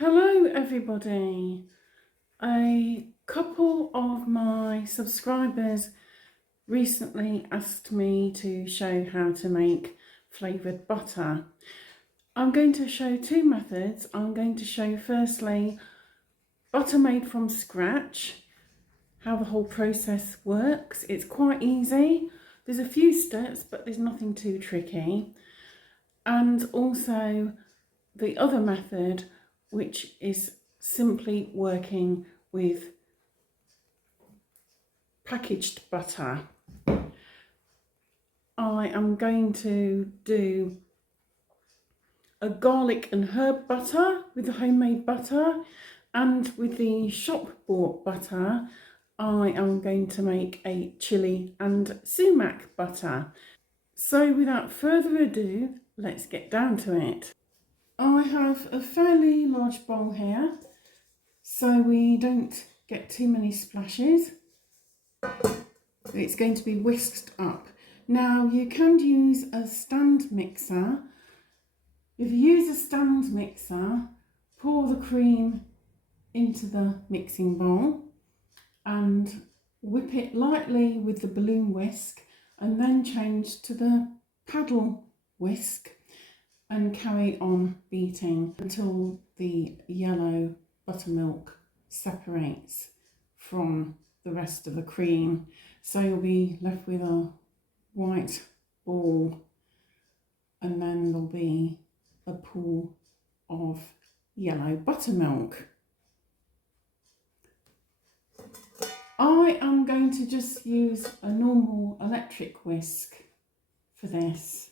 Hello everybody. A couple of my subscribers recently asked me to show how to make flavoured butter. I'm going to show two methods. I'm going to show firstly butter made from scratch, how the whole process works. It's quite easy. There's a few steps, but there's nothing too tricky. And also the other method, which is simply working with packaged butter. I am going to do a garlic and herb butter with the homemade butter, and with the shop bought butter I am going to make a chili and sumac butter. So without further ado, let's get down to it. I have a fairly large bowl here, so we don't get too many splashes. It's going to be whisked up. Now you can use a stand mixer. If you use a stand mixer, pour the cream into the mixing bowl and whip it lightly with the balloon whisk, and then change to the paddle whisk and carry on beating until the yellow buttermilk separates from the rest of the cream. So you'll be left with a white ball, and then there'll be a pool of yellow buttermilk. I am going to just use a normal electric whisk for this.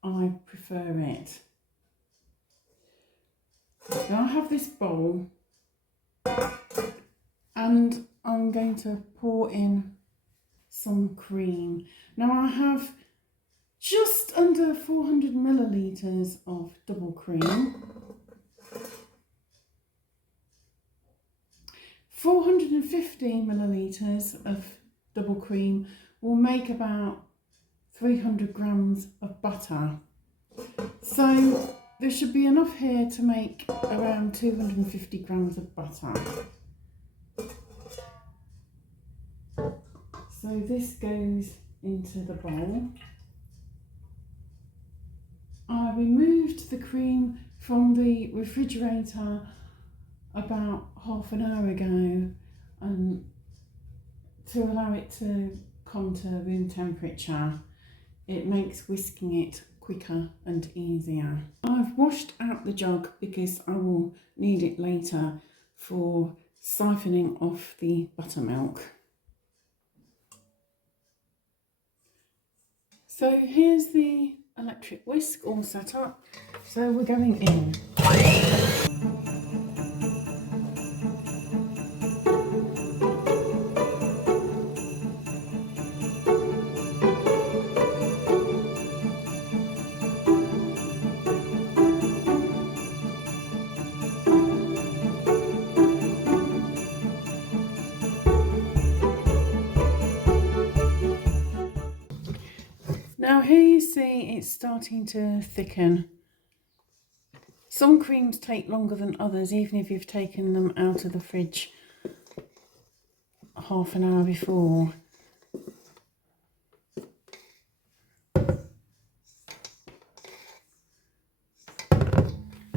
I prefer it. Now I have this bowl and I'm going to pour in some cream. Now I have just under 400 millilitres of double cream. 450 millilitres of double cream will make about 300 grams of butter. So there should be enough here to make around 250 grams of butter. So this goes into the bowl. I removed the cream from the refrigerator about half an hour ago, and to allow it to come to room temperature. It makes whisking it quicker and easier. I've washed out the jug because I will need it later for siphoning off the buttermilk. So here's the electric whisk all set up. So we're going in. Now here you see it's starting to thicken. Some creams take longer than others, even if you've taken them out of the fridge half an hour before. I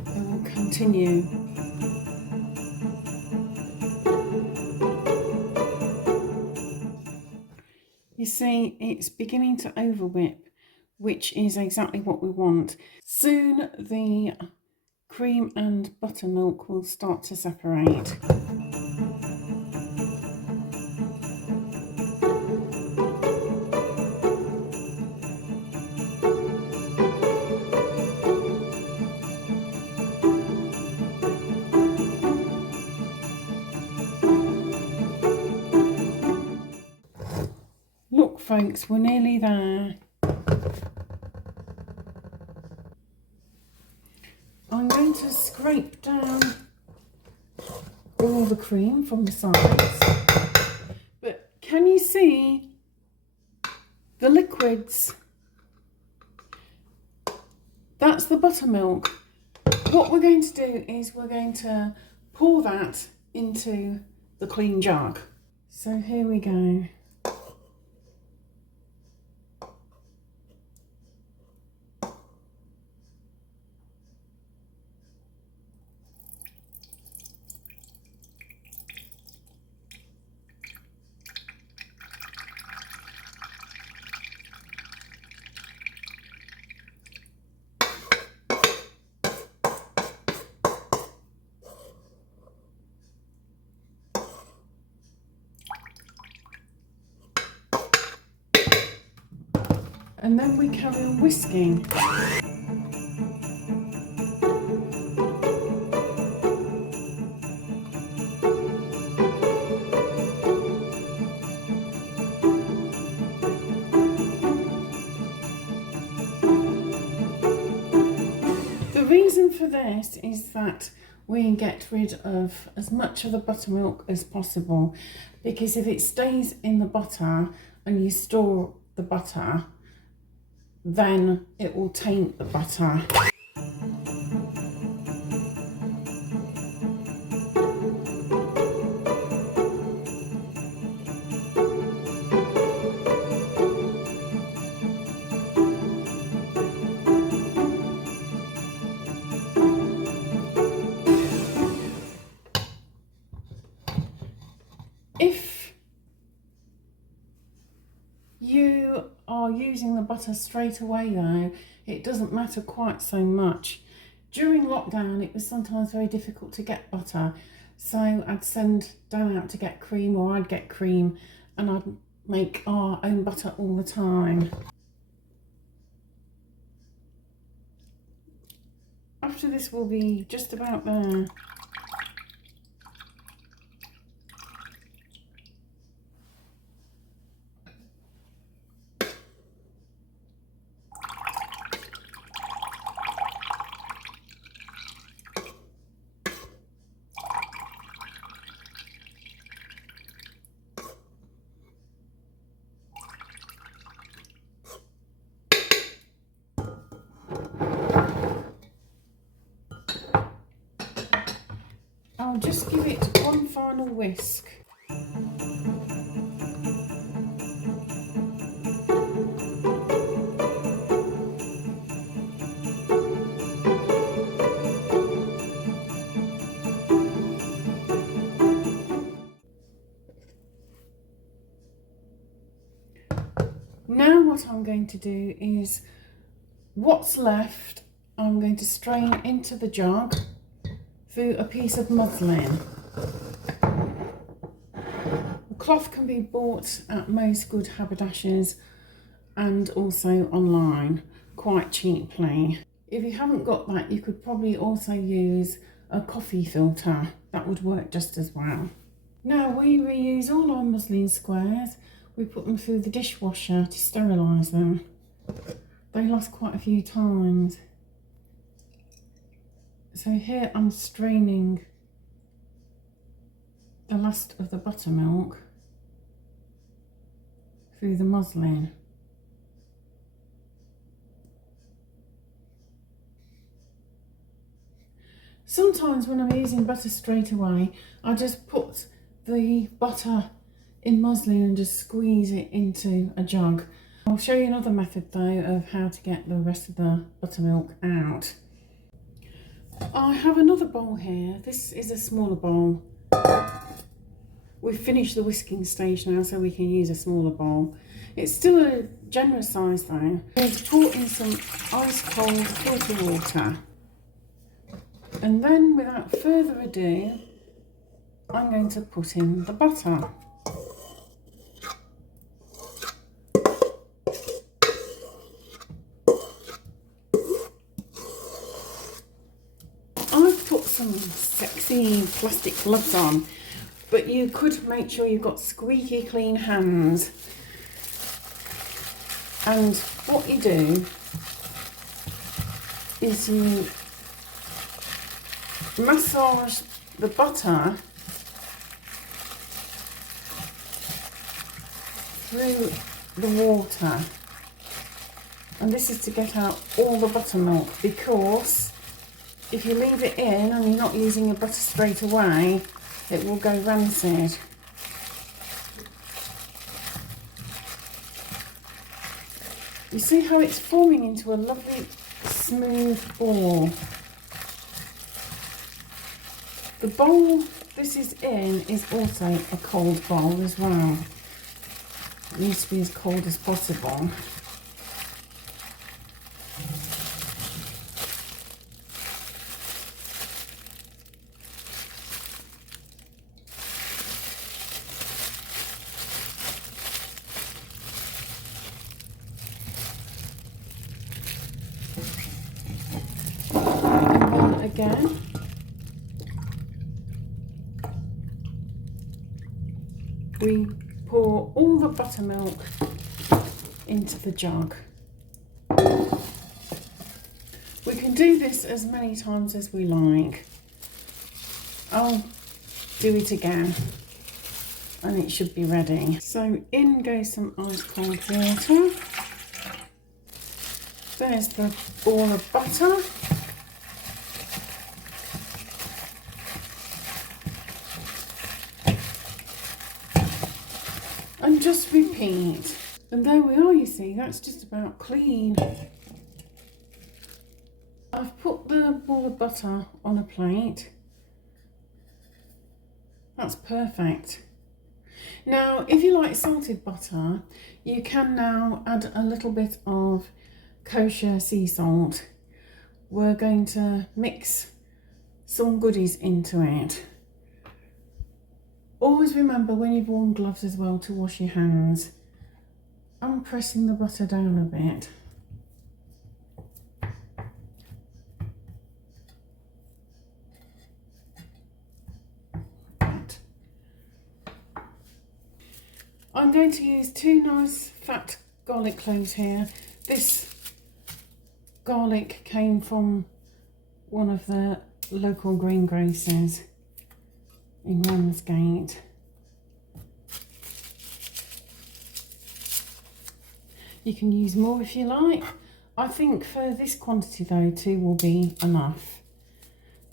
will continue. You see, it's beginning to over whip, which is exactly what we want. Soon the cream and buttermilk will start to separate. Look folks, we're nearly there. I'm going to scrape down all the cream from the sides, but can you see the liquids? That's the buttermilk. What we're going to do is we're going to pour that into the clean jug. So here we go. And then we carry on whisking. The reason for this is that we get rid of as much of the buttermilk as possible, because if it stays in the butter and you store the butter, then it will taint the butter. If you are using the butter straight away though, it doesn't matter quite so much. During lockdown it was sometimes very difficult to get butter, so I'd send Dan out to get cream, or I'd get cream, and I'd make our own butter all the time. After this we'll be just about there. I'll just give it one final whisk. Now what I'm going to do is, what's left I'm going to strain into the jug through a piece of muslin. The cloth can be bought at most good haberdashers and also online quite cheaply. If you haven't got that, you could probably also use a coffee filter. That would work just as well. Now we reuse all our muslin squares. We put them through the dishwasher to sterilise them. They last quite a few times. So here I'm straining the last of the buttermilk through the muslin. Sometimes when I'm using butter straight away, I just put the butter in muslin and just squeeze it into a jug. I'll show you another method though of how to get the rest of the buttermilk out. I have another bowl here. This is a smaller bowl. We've finished the whisking stage now, so we can use a smaller bowl. It's still a generous size though. We've brought in some ice cold filter water. And then without further ado, I'm going to put in the butter. I've put some sexy plastic gloves on, but you could make sure you've got squeaky clean hands. And what you do is you massage the butter through the water, and this is to get out all the buttermilk, because if you leave it in and you're not using your butter straight away, it will go rancid. You see how it's forming into a lovely smooth ball. The bowl this is in is also a cold bowl as well. It needs to be as cold as possible. And then again, we pour all the buttermilk into the jug. We can do this as many times as we like. I'll do it again and it should be ready. So in goes some ice cold water. There's the ball of butter. And just repeat. And there we are, you see, that's just about clean. I've put the ball of butter on a plate. That's perfect. Now, if you like salted butter, you can now add a little bit of kosher sea salt. We're going to mix some goodies into it. Always remember when you've worn gloves as well to wash your hands. I'm pressing the butter down a bit. Right. I'm going to use 2 nice fat garlic cloves here. This garlic came from one of the local greengrocers in Ramsgate. You can use more if you like. I think for this quantity though, 2 will be enough.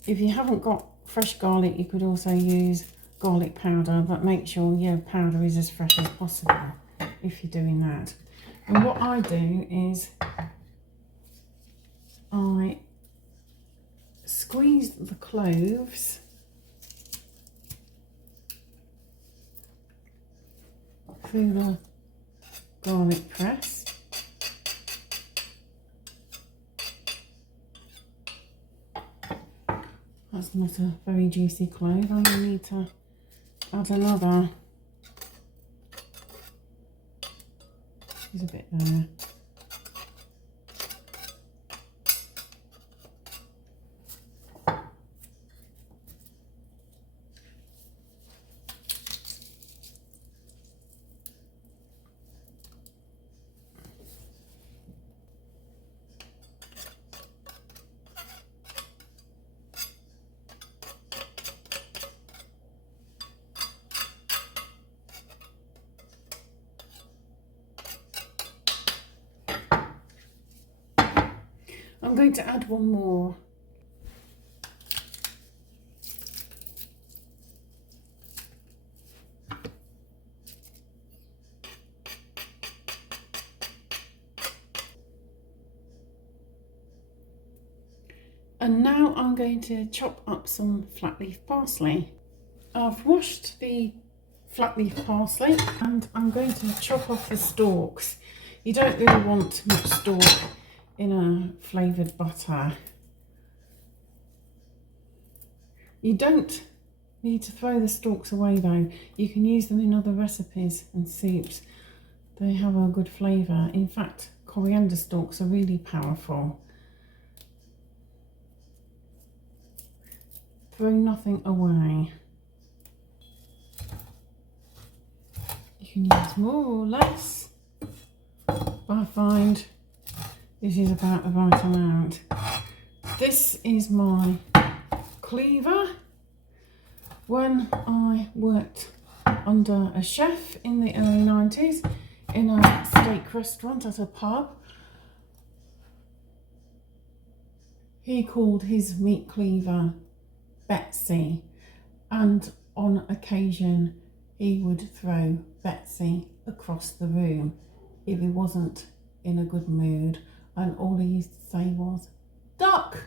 If you haven't got fresh garlic, you could also use garlic powder, but make sure your powder is as fresh as possible if you're doing that. And what I do is I squeeze the cloves through the garlic press. That's not a very juicy clove. I need to add another. There's a bit there. I'm going to add one more. And now I'm going to chop up some flat leaf parsley. I've washed the flat leaf parsley and I'm going to chop off the stalks. You don't really want much stalk in a flavoured butter. You don't need to throw the stalks away though. You can use them in other recipes and soups. They have a good flavour. In fact, coriander stalks are really powerful. Throw nothing away. You can use more or less, but I find this is about the right amount. This is my cleaver. When I worked under a chef in the early 90s in a steak restaurant at a pub, He called his meat cleaver Betsy, and on occasion he would throw Betsy across the room if he wasn't in a good mood, and all he used to say was, "Duck!"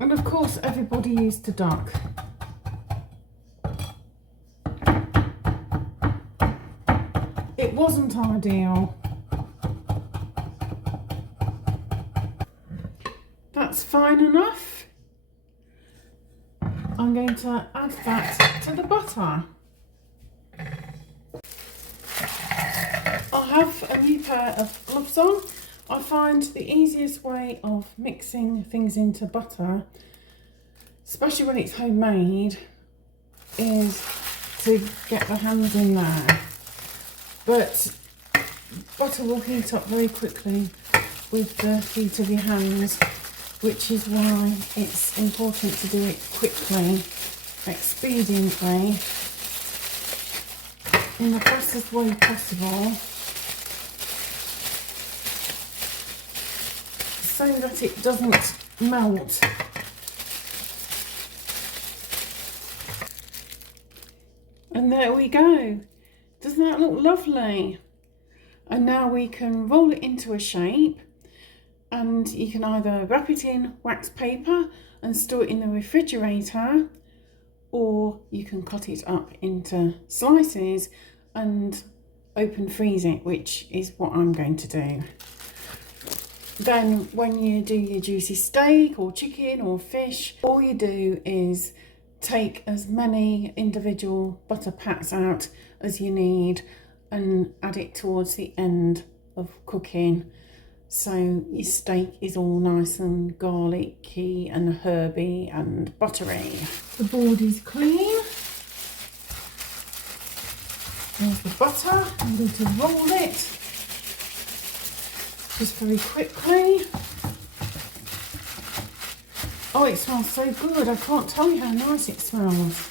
And of course everybody used to duck. It wasn't ideal. That's fine enough. I'm going to add that to the butter. I have a new pair of gloves on. I find the easiest way of mixing things into butter, especially when it's homemade, is to get the hands in there. But butter will heat up very quickly with the heat of your hands, which is why it's important to do it quickly, expediently, in the fastest way possible, so that it doesn't melt. And there we go. Doesn't that look lovely? And now we can roll it into a shape, and you can either wrap it in wax paper and store it in the refrigerator, or you can cut it up into slices and open freeze it, which is what I'm going to do. Then when you do your juicy steak or chicken or fish, all you do is take as many individual butter pats out as you need and add it towards the end of cooking, so your steak is all nice and garlicky and herby and buttery. The board is clean. There's the butter. I'm going to roll it just very quickly. Oh, it smells so good. I can't tell you how nice it smells.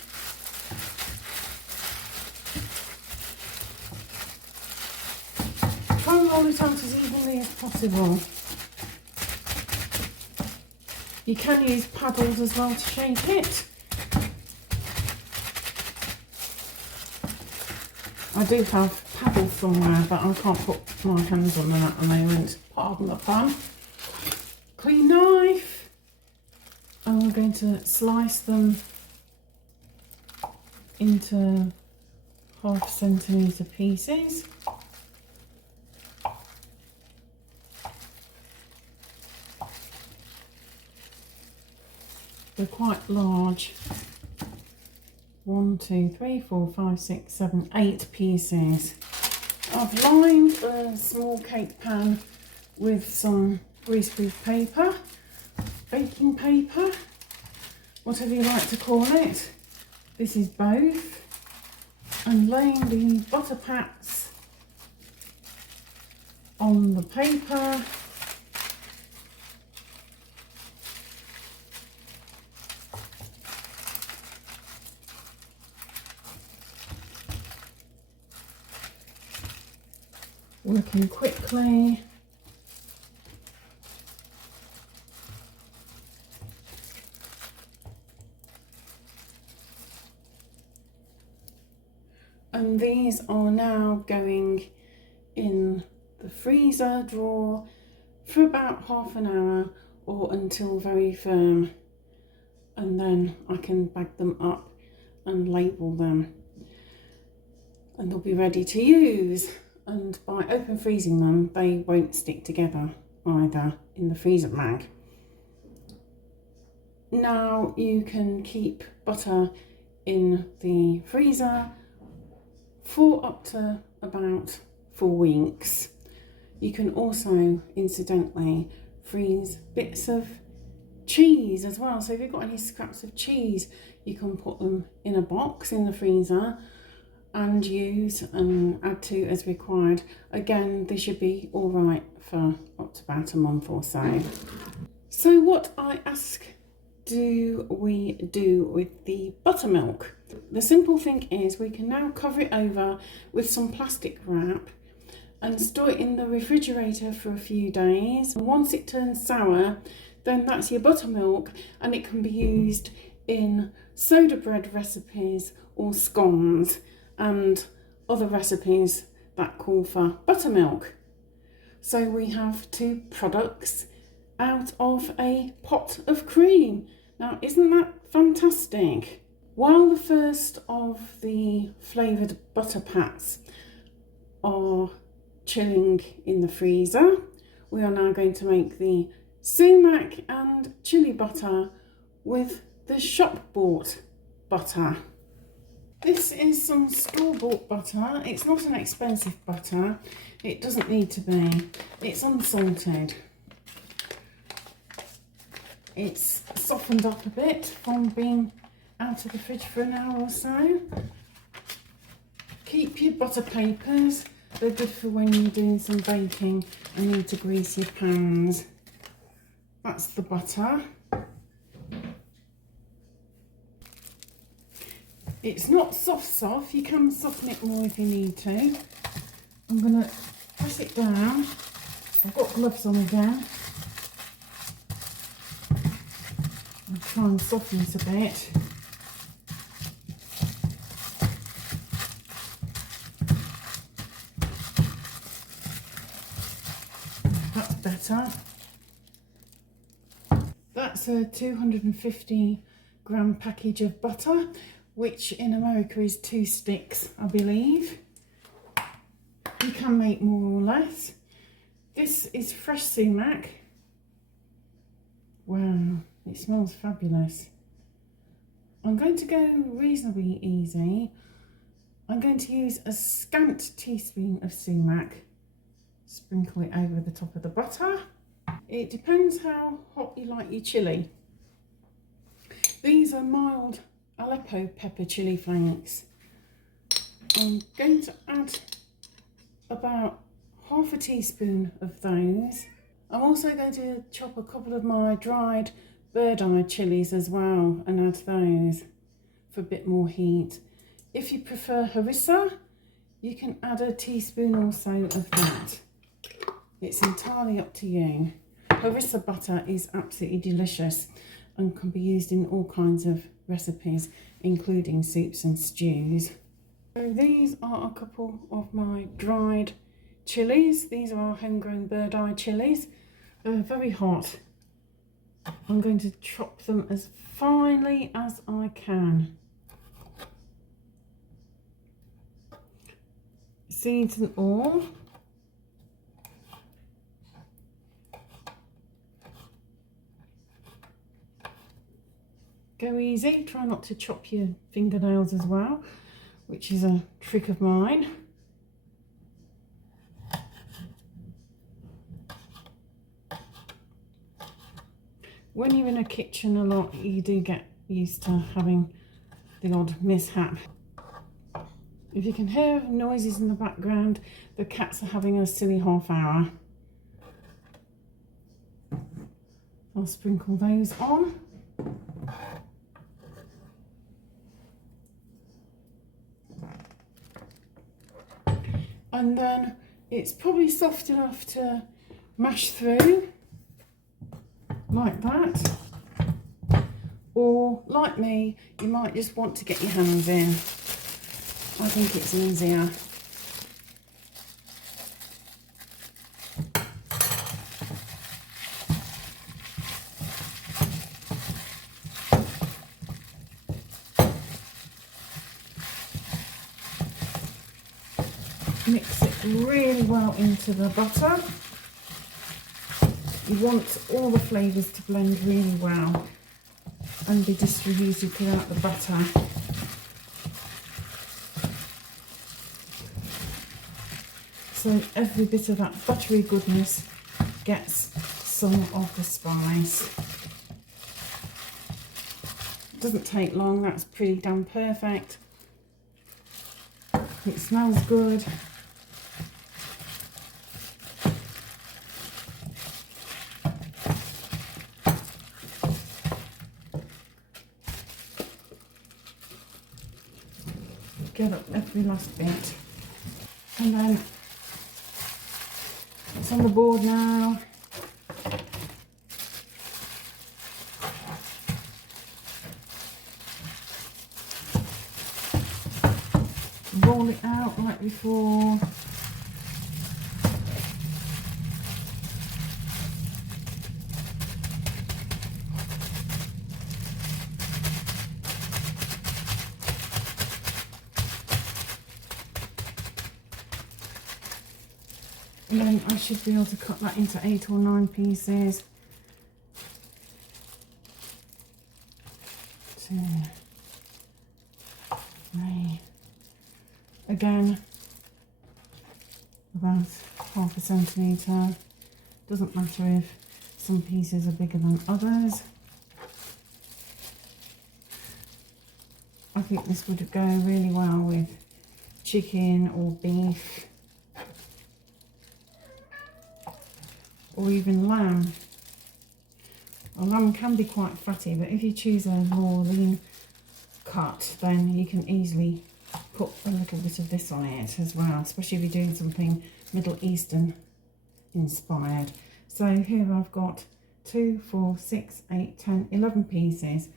Try and roll it out as evenly as possible. You can use paddles as well to shake it. I do have paddles somewhere, but I can't put my hands on them at the moment. Pardon the pun. Clean knife. And we're going to slice them into 1/2 centimetre pieces. They're quite large. 1, 2, 3, 4, 5, 6, 7, 8 pieces. I've lined a small cake pan with some greaseproof paper, baking paper, whatever you like to call it. This is both. And laying the butter pats on the paper. Working quickly. And these are now going in the freezer drawer for about 1/2 hour or until very firm. And then I can bag them up and label them. And they'll be ready to use. And by open freezing them, they won't stick together either in the freezer mag. Now you can keep butter in the freezer for up to about 4 weeks. You can also, incidentally, freeze bits of cheese as well. So if you've got any scraps of cheese, you can put them in a box in the freezer and use and add to as required. Again, they should be all right for up to about a month or so. So what I ask do we do with the buttermilk? The simple thing is we can now cover it over with some plastic wrap and store it in the refrigerator for a few days. And once it turns sour, then that's your buttermilk, and it can be used in soda bread recipes or scones and other recipes that call for buttermilk. So we have 2 products out of a pot of cream. Now, isn't that fantastic? While the first of the flavoured butter pats are chilling in the freezer, we are now going to make the sumac and chili butter with the shop bought butter. This is some store-bought butter. It's not an expensive butter. It doesn't need to be. It's unsalted. It's softened up a bit from being out of the fridge for an hour or so. Keep your butter papers. They're good for when you're doing some baking and need to grease your pans. That's the butter. It's not soft, you can soften it more if you need to. I'm going to press it down. I've got gloves on again. I'll try and soften it a bit. That's better. That's a 250 gram package of butter, which in America is 2 sticks, I believe. You can make more or less. This is fresh sumac. Wow, it smells fabulous. I'm going to go reasonably easy. I'm going to use a scant teaspoon of sumac. Sprinkle it over the top of the butter. It depends how hot you like your chilli. These are mild Aleppo pepper chili flakes. I'm going to add about half a teaspoon of those. I'm also going to chop a couple of my dried bird-eye chilies as well and add those for a bit more heat. If you prefer harissa, you can add a teaspoon or so of that. It's entirely up to you. Harissa butter is absolutely delicious and can be used in all kinds of recipes, including soups and stews. So these are a couple of my dried chilies. These are homegrown bird-eye chilies. They're very hot. I'm going to chop them as finely as I can. Seeds and all. Go easy, try not to chop your fingernails as well, which is a trick of mine. When you're in a kitchen a lot, you do get used to having the odd mishap. If you can hear noises in the background, the cats are having a silly half hour. I'll sprinkle those on. And then it's probably soft enough to mash through, like that. Or, like me, you might just want to get your hands in. I think it's easier. Mix it really well into the butter. You want all the flavours to blend really well and be distributed throughout the butter. So every bit of that buttery goodness gets some of the spice. It doesn't take long, that's pretty damn perfect. It smells good. Get up every last bit. And then It's on the board now. Roll it out like before. And then I should be able to cut that into 8 or 9 pieces. 2, 3. Again, about ½ centimetre. Doesn't matter if some pieces are bigger than others. I think this would go really well with chicken or beef, or even lamb. Well, lamb can be quite fatty, but if you choose a more lean cut, then you can easily put a little bit of this on it as well, especially if you're doing something Middle Eastern inspired. So here I've got 2, 4, 6, 8, 10, 11 pieces.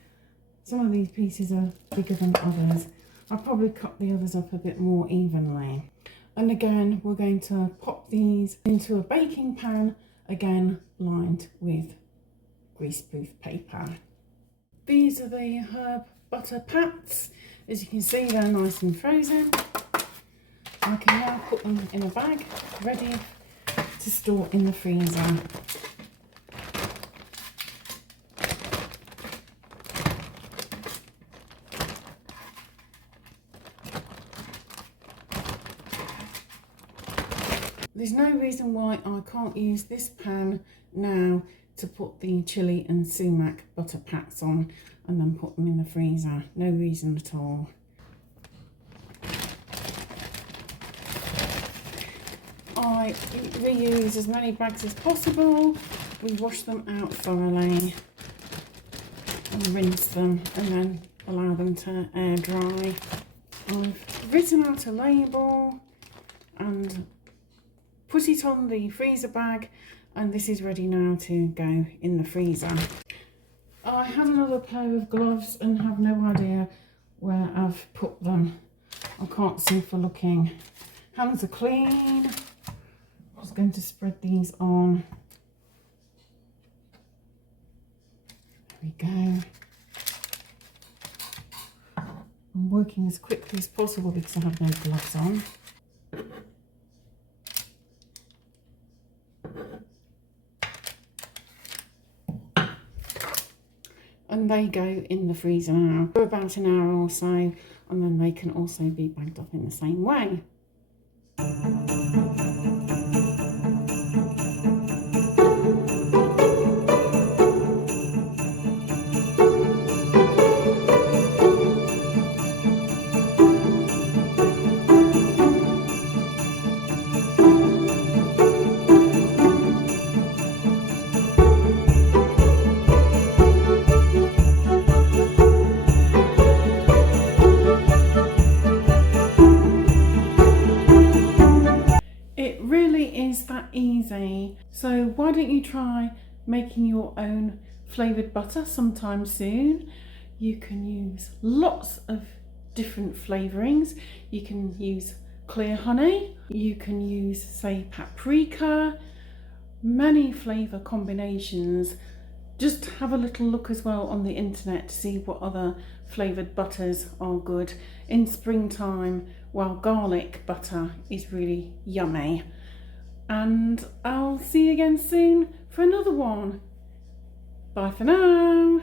Some of these pieces are bigger than others. I'll probably cut the others up a bit more evenly. And again, we're going to pop these into a baking pan, again lined with greaseproof paper. These are the herb butter pats. As you can see, they're nice and frozen. I can now put them in a bag, ready to store in the freezer. There's no reason why I can't use this pan now to put the chili and sumac butter pats on and then put them in the freezer. No reason at all. I reuse as many bags as possible. We wash them out thoroughly and rinse them and then allow them to air dry. I've written out a label and put it on the freezer bag, and this is ready now to go in the freezer. I had another pair of gloves and have no idea where I've put them. I can't see for looking. Hands are clean. I was going to spread these on. There we go. I'm working as quickly as possible because I have no gloves on. And they go in the freezer now for about an hour or so, and then they can also be bagged up in the same way. Is that easy? So why don't you try making your own flavoured butter sometime soon? You can use lots of different flavourings. You can use clear honey, you can use, say, paprika, many flavour combinations. Just have a little look as well on the internet to see what other flavoured butters are good. In springtime, well, garlic butter is really yummy. And I'll see you again soon for another one. Bye for now.